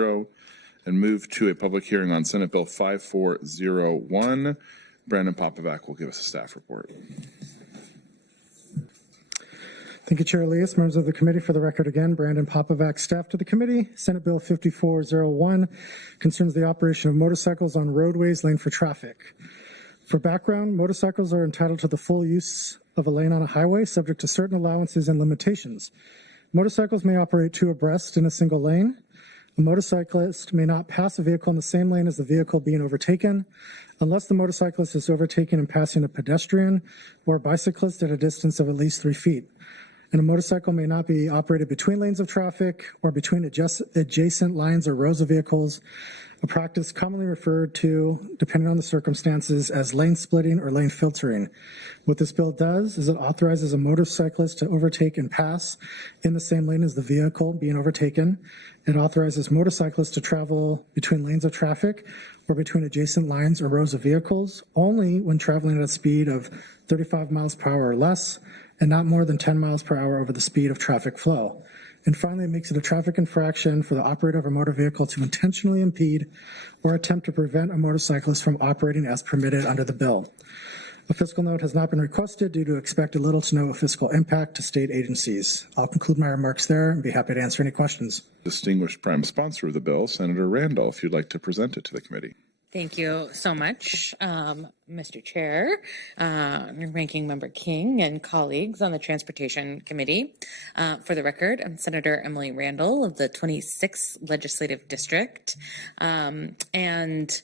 and move to a public hearing on Senate Bill 5401. Brandon Popovac will give us a staff report. Thank you, Chair Elias. Members of the committee, for the record again, Brandon Popovac, staff to the committee. Senate Bill 5401 concerns the operation of motorcycles on roadways lane for traffic. For background, motorcycles are entitled to the full use of a lane on a highway, subject to certain allowances and limitations. Motorcycles may operate two abreast in a single lane. A motorcyclist may not pass a vehicle in the same lane as the vehicle being overtaken, unless the motorcyclist is overtaken and passing a pedestrian or a bicyclist at a distance of at least 3 feet. And a motorcycle may not be operated between lanes of traffic or between adjacent lines or rows of vehicles, a practice commonly referred to, depending on the circumstances, as lane splitting or lane filtering. What this bill does is it authorizes a motorcyclist to overtake and pass in the same lane as the vehicle being overtaken. It authorizes motorcyclists to travel between lanes of traffic or between adjacent lines or rows of vehicles only when traveling at a speed of 35 miles per hour or less, and not more than 10 miles per hour over the speed of traffic flow. And finally, it makes it a traffic infraction for the operator of a motor vehicle to intentionally impede or attempt to prevent a motorcyclist from operating as permitted under the bill. A fiscal note has not been requested due to expected little to no fiscal impact to state agencies. I'll conclude my remarks there and be happy to answer any questions. Distinguished prime sponsor of the bill, Senator Randall, if you'd like to present it to the committee. Thank you so much, Mr. Chair, Ranking Member King, and colleagues on the Transportation Committee. For the record, I'm Senator Emily Randall of the 26th Legislative District. And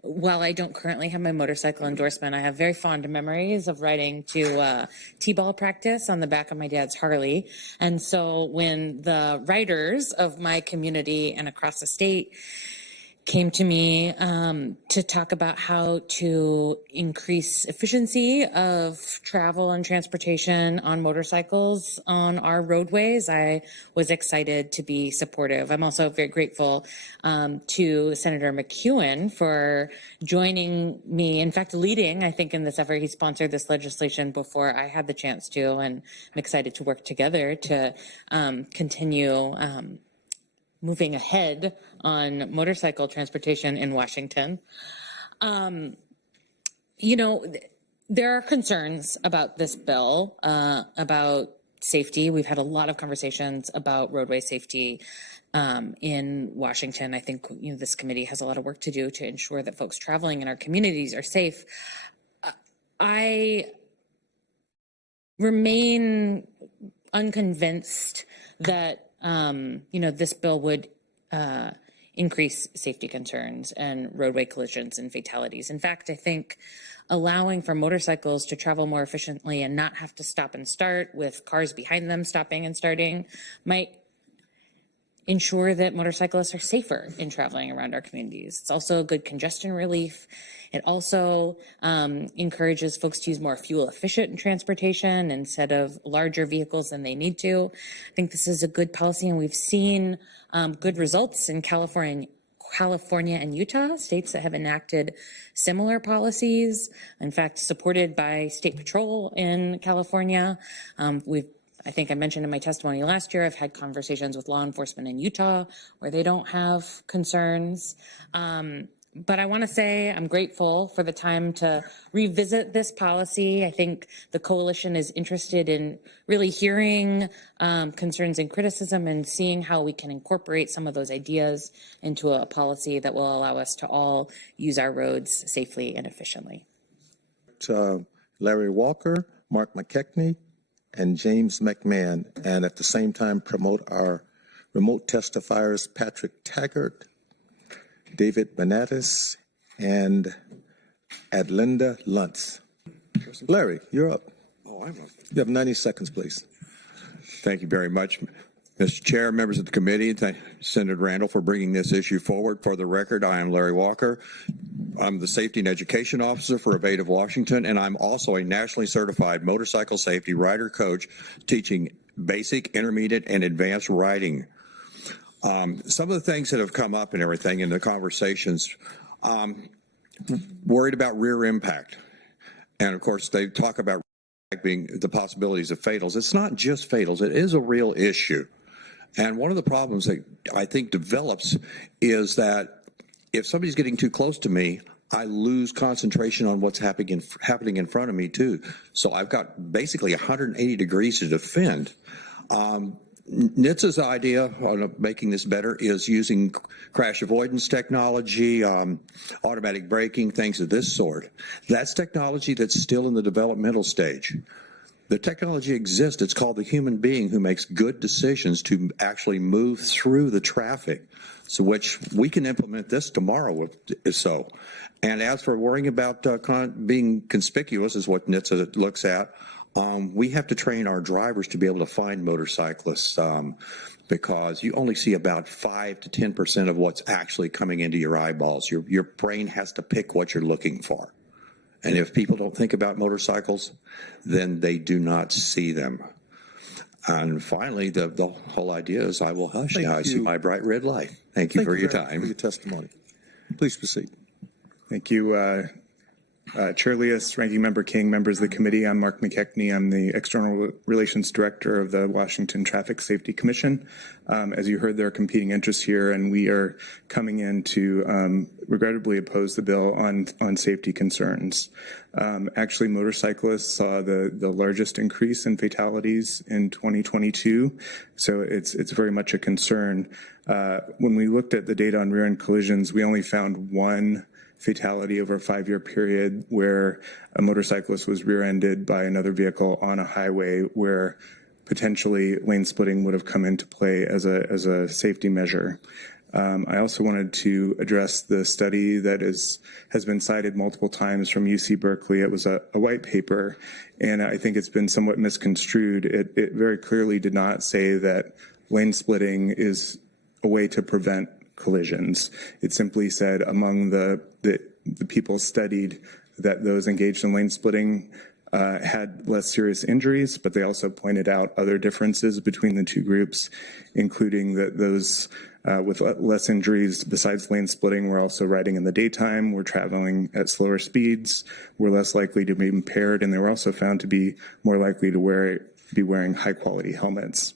while I don't currently have my motorcycle endorsement, I have very fond memories of riding to T-ball practice on the back of my dad's Harley. And so when the riders of my community and across the state came to me to talk about how to increase efficiency of travel and transportation on motorcycles on our roadways, I was excited to be supportive. I'm also very grateful to Senator McEwen for joining me, in fact, leading, I think, in this effort. He sponsored this legislation before I had the chance to, and I'm excited to work together to continue moving ahead on motorcycle transportation in Washington. You know, there are concerns about this bill, about safety. We've had a lot of conversations about roadway safety in Washington. I think this committee has a lot of work to do to ensure that folks traveling in our communities are safe. I remain unconvinced that this bill would increase safety concerns and roadway collisions and fatalities. In fact, I think allowing for motorcycles to travel more efficiently and not have to stop and start with cars behind them stopping and starting might ensure that motorcyclists are safer in traveling around our communities. It's also a good congestion relief. It also encourages folks to use more fuel efficient transportation instead of larger vehicles than they need to. I think this is a good policy, and we've seen good results in California and Utah, states that have enacted similar policies, in fact, supported by State Patrol in California. I think I mentioned in my testimony last year, I've had conversations with law enforcement in Utah where they don't have concerns. But I want to say I'm grateful for the time to revisit this policy. I think the coalition is interested in really hearing concerns and criticism and seeing how we can incorporate some of those ideas into a policy that will allow us to all use our roads safely and efficiently. Larry Walker, Mark McKechnie, and James McMahon, and at the same time promote our remote testifiers, Patrick Taggart, David Benatis, and Adalinda Luntz. Larry, you're up. Oh, I'm up. You have 90 seconds, please. Thank you very much, Mr. Chair, members of the committee. Thank Senator Randall for bringing this issue forward. For the record, I am Larry Walker. I'm the Safety and Education Officer for ABATE of Washington, and I'm also a nationally certified motorcycle safety rider coach teaching basic, intermediate, and advanced riding. Some of the things that have come up and everything in the conversations, worried about rear impact. And of course, they talk about being the possibilities of fatals. It's not just fatals. It is a real issue. And one of the problems that I think develops is that if somebody's getting too close to me, I lose concentration on what's happening in front of me too. So I've got basically 180 degrees to defend. NHTSA's idea on making this better is using crash avoidance technology, automatic braking, things of this sort. That's technology that's still in the developmental stage. The technology exists. It's called the human being who makes good decisions to actually move through the traffic, so which we can implement this tomorrow if so. And as for worrying about being conspicuous is what NHTSA looks at, we have to train our drivers to be able to find motorcyclists because you only see about 5 to 10% of what's actually coming into your eyeballs. Your brain has to pick what you're looking for. And if people don't think about motorcycles, then they do not see them. And finally, the whole idea is I will hush now. I see my bright red light. Thank you for your time. For your testimony. Please proceed. Thank you, Chair Leas, Ranking Member King, members of the committee. I'm Mark McKechnie. I'm the External Relations Director of the Washington Traffic Safety Commission. As you heard, there are competing interests here, and we are coming in to regrettably oppose the bill on safety concerns. Actually, motorcyclists saw the largest increase in fatalities in 2022, so it's very much a concern. When we looked at the data on rear-end collisions, we only found one fatality over a 5-year period where a motorcyclist was rear-ended by another vehicle on a highway where potentially lane splitting would have come into play as a safety measure. I also wanted to address the study that has been cited multiple times from UC Berkeley. It was a white paper, and I think it's been somewhat misconstrued. It very clearly did not say that lane splitting is a way to prevent collisions. It simply said among the people studied that those engaged in lane splitting had less serious injuries, but they also pointed out other differences between the two groups, including that those with less injuries besides lane splitting were also riding in the daytime, were traveling at slower speeds, were less likely to be impaired, and they were also found to be more likely to be wearing high-quality helmets.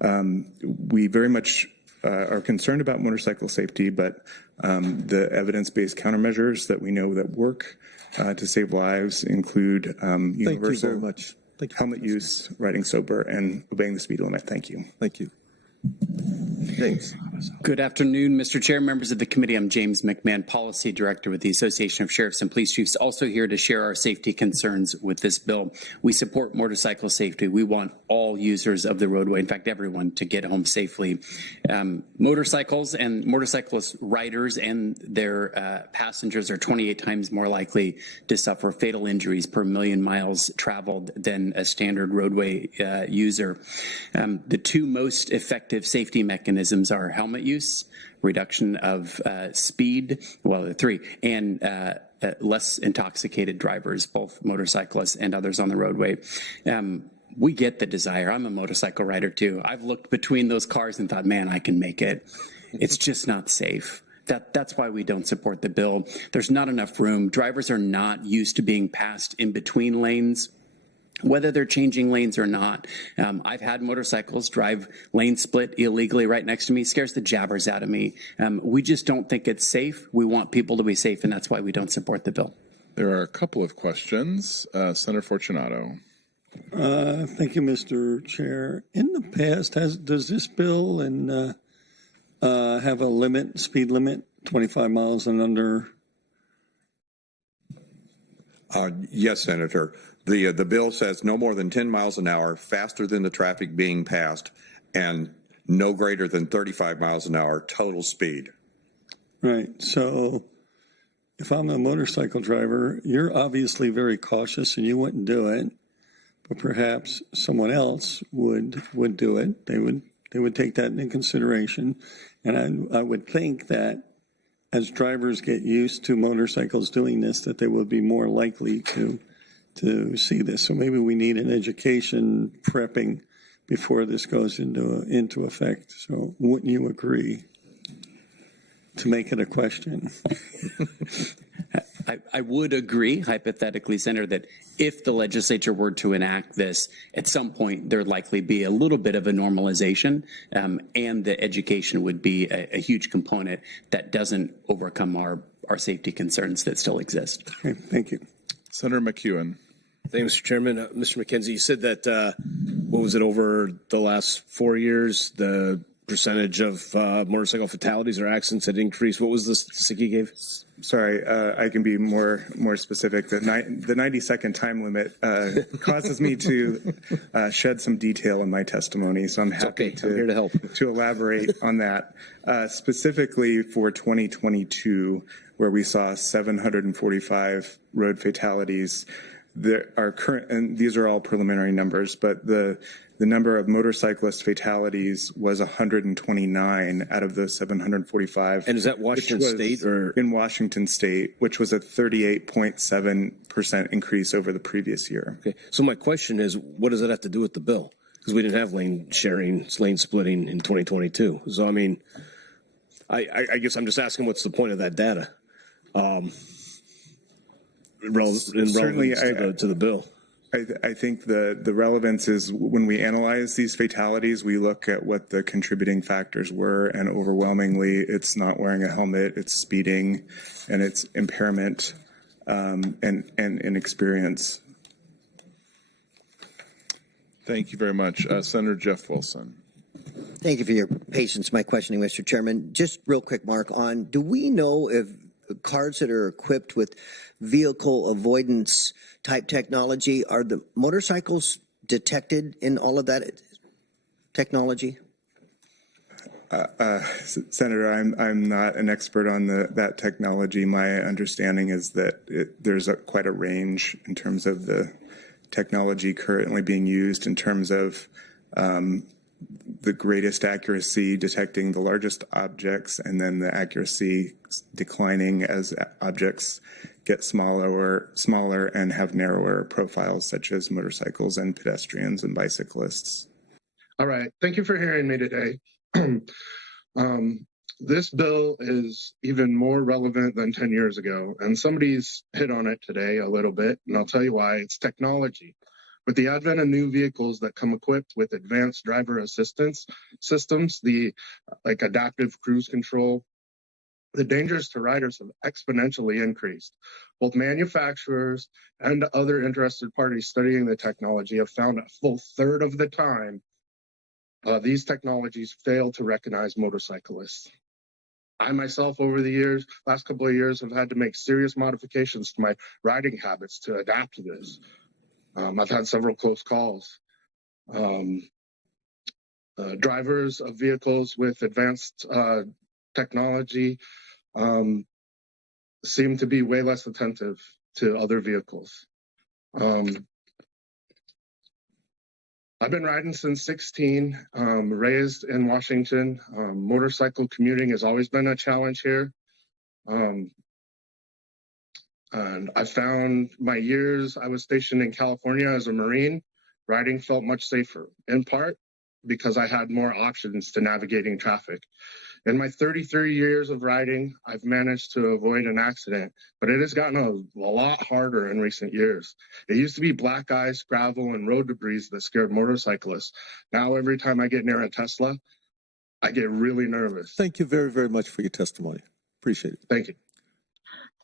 We very much are concerned about motorcycle safety, but the evidence-based countermeasures that we know that work to save lives include universal helmet use, riding sober, and obeying the speed limit. Thank you. Thank you. James. Good afternoon, Mr. Chair, members of the committee. I'm James McMahon, Policy Director with the Association of Sheriffs and Police Chiefs, also here to share our safety concerns with this bill. We support motorcycle safety. We want all users of the roadway, in fact, everyone, to get home safely. Motorcycles and motorcyclist riders and their passengers are 28 times more likely to suffer fatal injuries per million miles traveled than a standard roadway user. The two most effective safety mechanisms are helmet use, reduction of speed, well, the three, and less intoxicated drivers, both motorcyclists and others on the roadway. We get the desire. I'm a motorcycle rider too. I've looked between those cars and thought, man, I can make it. It's just not safe. That's why we don't support the bill. There's not enough room. Drivers are not used to being passed in between lanes, whether they're changing lanes or not. I've had motorcycles drive lane split illegally right next to me. It scares the jabbers out of me. We just don't think it's safe. We want people to be safe, and that's why we don't support the bill. There are a couple of questions. Senator Fortunato. Thank you, Mr. Chair. In the past, does this bill have a speed limit, 25 miles and under? Yes, Senator. The bill says no more than 10 miles an hour faster than the traffic being passed and no greater than 35 miles an hour total speed. Right. So if I'm a motorcycle driver, you're obviously very cautious and you wouldn't do it, but perhaps someone else would do it. They would take that into consideration. And I would think that as drivers get used to motorcycles doing this, that they will be more likely to see this. So maybe we need an education prepping before this goes into effect. So wouldn't you agree to make it a question? I would agree, hypothetically, Senator, that if the legislature were to enact this, at some point there'd likely be a little bit of a normalization, and the education would be a huge component that doesn't overcome our safety concerns that still exist. Okay, thank you. Senator McEwen. Thank you, Mr. Chairman. Mr. McKenzie, you said that, what was it, over the last 4 years, the percentage of motorcycle fatalities or accidents had increased. What was the statistic you gave? Sorry, I can be more specific. The 90-second time limit causes me to shed some detail in my testimony, so I'm happy I'm here to help. to elaborate on that. Specifically for 2022, where we saw 745 road fatalities. There are current, and these are all preliminary numbers, but the number of motorcyclist fatalities was 129 out of the 745. And is that Washington State or? In Washington State, which was a 38.7% increase over the previous year. Okay. So my question is, what does that have to do with the bill? Because we didn't have lane sharing, lane splitting in 2022. So, I mean, I guess I'm just asking what's the point of that data? Certainly, to the bill. I think the relevance is when we analyze these fatalities, we look at what the contributing factors were, and overwhelmingly, it's not wearing a helmet, it's speeding, and it's impairment and inexperience. Thank you very much. Senator Jeff Wilson. Thank you for your patience, my questioning, Mr. Chairman. Just real quick, Mark, do we know if cars that are equipped with vehicle avoidance type technology, are the motorcycles detected in all of that technology? Senator, I'm not an expert on that technology. My understanding is that there's quite a range in terms of the technology currently being used in terms of the greatest accuracy detecting the largest objects, and then the accuracy declining as objects get smaller and have narrower profiles, such as motorcycles and pedestrians and bicyclists. All right. Thank you for hearing me today. This bill is even more relevant than 10 years ago, and somebody's hit on it today a little bit, and I'll tell you why. It's technology. With the advent of new vehicles that come equipped with advanced driver assistance systems, like adaptive cruise control, the dangers to riders have exponentially increased. Both manufacturers and other interested parties studying the technology have found a full third of the time these technologies fail to recognize motorcyclists. I myself, over the last couple of years, have had to make serious modifications to my riding habits to adapt to this. I've had several close calls. Drivers of vehicles with advanced technology seem to be way less attentive to other vehicles. I've been riding since 16, raised in Washington. Motorcycle commuting has always been a challenge here. And I found my years I was stationed in California as a Marine, riding felt much safer, in part because I had more options to navigating traffic. In my 33 years of riding, I've managed to avoid an accident, but it has gotten a lot harder in recent years. It used to be black ice, gravel, and road debris that scared motorcyclists. Now, every time I get near a Tesla, I get really nervous. Thank you very, very much for your testimony. Appreciate it. Thank you.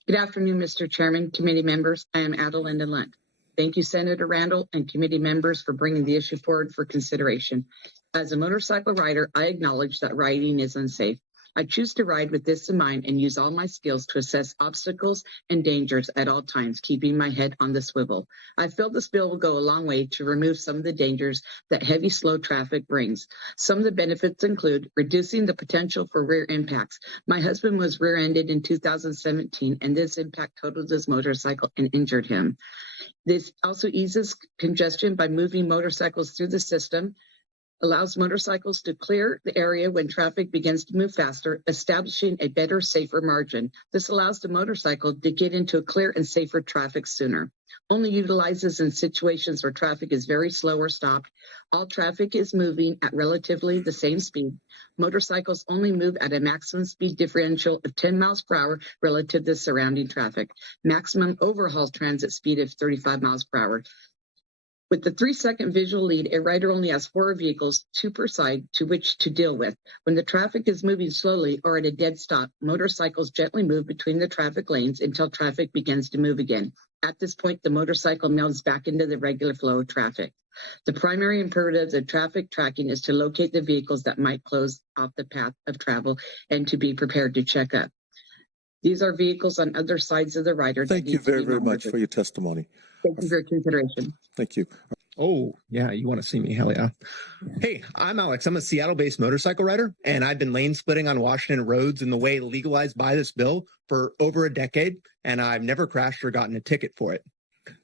Good afternoon, Mr. Chairman, committee members. I am Adalinda Lund. Thank you, Senator Randall and committee members, for bringing the issue forward for consideration. As a motorcycle rider, I acknowledge that riding is unsafe. I choose to ride with this in mind and use all my skills to assess obstacles and dangers at all times, keeping my head on the swivel. I feel this bill will go a long way to remove some of the dangers that heavy, slow traffic brings. Some of the benefits include reducing the potential for rear impacts. My husband was rear-ended in 2017, and this impact totaled his motorcycle and injured him. This also eases congestion by moving motorcycles through the system. allows motorcycles to clear the area when traffic begins to move faster, establishing a better, safer margin. This allows the motorcycle to get into a clear and safer traffic sooner. Only utilizes in situations where traffic is very slow or stopped. All traffic is moving at relatively the same speed. Motorcycles only move at a maximum speed differential of 10 miles per hour relative to surrounding traffic. Maximum overhaul transit speed of 35 miles per hour. With the 3-second visual lead, a rider only has 4 vehicles, 2 per side, to which to deal with. When the traffic is moving slowly or at a dead stop, motorcycles gently move between the traffic lanes until traffic begins to move again. At this point, the motorcycle melds back into the regular flow of traffic. The primary imperative of traffic tracking is to locate the vehicles that might close off the path of travel and to be prepared to check up. These are vehicles on other sides of the rider. Thank you very, very much for your testimony. Thank you for your consideration. Thank you. Oh, yeah, you want to see me? Hell yeah. Hey, I'm Alex. I'm a Seattle-based motorcycle rider, and I've been lane splitting on Washington roads in the way legalized by this bill for over a decade, and I've never crashed or gotten a ticket for it.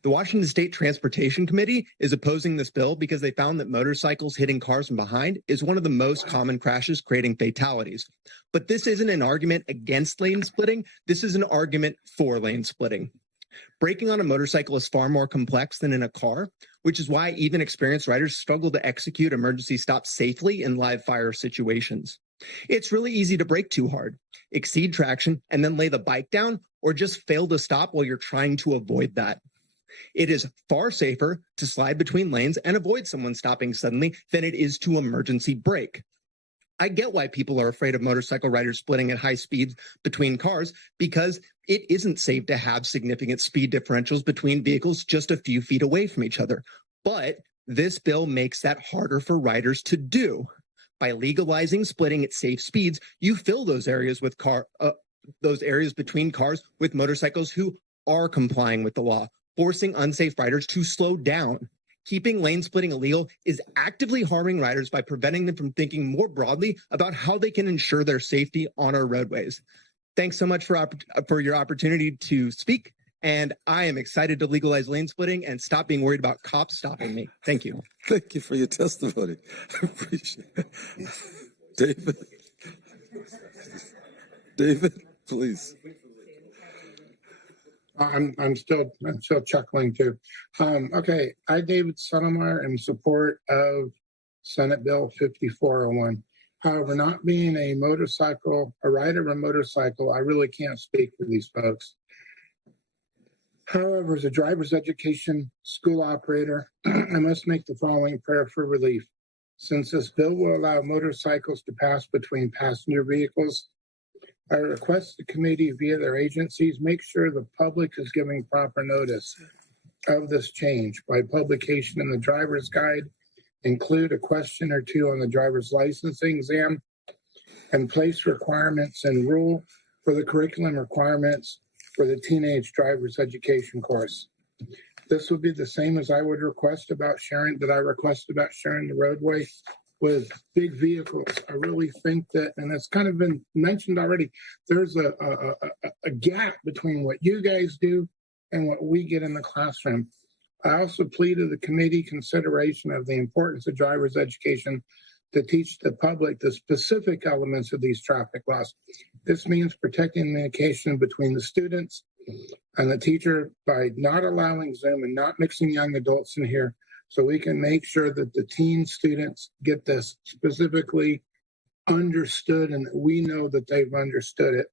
The Washington State Transportation Committee is opposing this bill because they found that motorcycles hitting cars from behind is one of the most common crashes, creating fatalities. But this isn't an argument against lane splitting. This is an argument for lane splitting. Braking on a motorcycle is far more complex than in a car, which is why even experienced riders struggle to execute emergency stops safely in live fire situations. It's really easy to brake too hard, exceed traction, and then lay the bike down, or just fail to stop while you're trying to avoid that. It is far safer to slide between lanes and avoid someone stopping suddenly than it is to emergency brake. I get why people are afraid of motorcycle riders splitting at high speeds between cars, because it isn't safe to have significant speed differentials between vehicles just a few feet away from each other. But this bill makes that harder for riders to do. By legalizing splitting at safe speeds, you fill those areas with those areas between cars with motorcycles who are complying with the law, forcing unsafe riders to slow down. Keeping lane splitting illegal is actively harming riders by preventing them from thinking more broadly about how they can ensure their safety on our roadways. Thanks so much for your opportunity to speak, and I am excited to legalize lane splitting and stop being worried about cops stopping me. Thank you. Thank you for your testimony. I appreciate it. David? David, please. I'm still chuckling too. Okay, I, David Sonnemeyer, am in support of Senate Bill 5401. However, not being a rider of a motorcycle, I really can't speak for these folks. However, as a driver's education school operator, I must make the following prayer for relief. Since this bill will allow motorcycles to pass between passenger vehicles, I request the committee via their agencies make sure the public is giving proper notice of this change by publication in the driver's guide, include a question or two on the driver's licensing exam, and place requirements and rule for the curriculum requirements for the teenage driver's education course. This would be the same as I would request about sharing the roadway with big vehicles. I really think that, and it's kind of been mentioned already, there's a gap between what you guys do and what we get in the classroom. I also pleaded the committee consideration of the importance of driver's education to teach the public the specific elements of these traffic laws. This means protecting communication between the students and the teacher by not allowing Zoom and not mixing young adults in here, so we can make sure that the teen students get this specifically understood and that we know that they've understood it.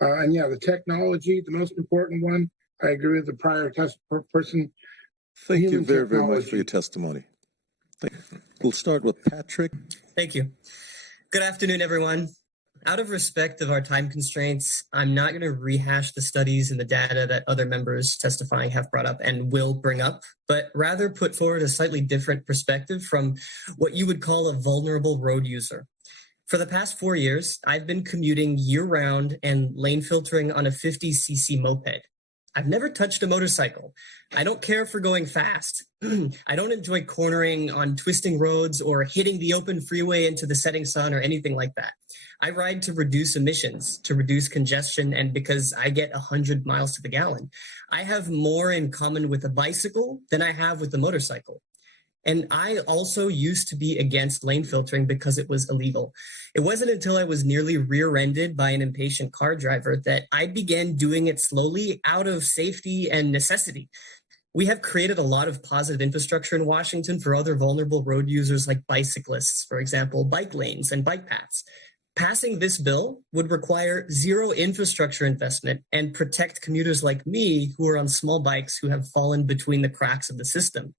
And yeah, the technology, the most important one, I agree with the prior person. Thank you very, very much for your testimony. We'll start with Patrick. Thank you. Good afternoon, everyone. Out of respect of our time constraints, I'm not going to rehash the studies and the data that other members testifying have brought up and will bring up, but rather put forward a slightly different perspective from what you would call a vulnerable road user. For the past 4 years, I've been commuting year-round and lane filtering on a 50cc moped. I've never touched a motorcycle. I don't care for going fast. I don't enjoy cornering on twisting roads or hitting the open freeway into the setting sun or anything like that. I ride to reduce emissions, to reduce congestion, and because I get 100 miles to the gallon. I have more in common with a bicycle than I have with a motorcycle. And I also used to be against lane filtering because it was illegal. It wasn't until I was nearly rear-ended by an impatient car driver that I began doing it slowly out of safety and necessity. We have created a lot of positive infrastructure in Washington for other vulnerable road users like bicyclists, for example, bike lanes and bike paths. Passing this bill would require zero infrastructure investment and protect commuters like me who are on small bikes who have fallen between the cracks of the system.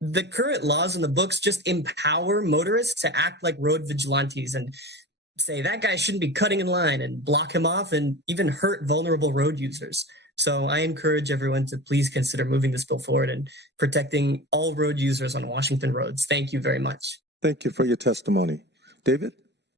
The current laws in the books just empower motorists to act like road vigilantes and say that guy shouldn't be cutting in line and block him off and even hurt vulnerable road users. So I encourage everyone to please consider moving this bill forward and protecting all road users on Washington roads. Thank you very much. Thank you for your testimony. David?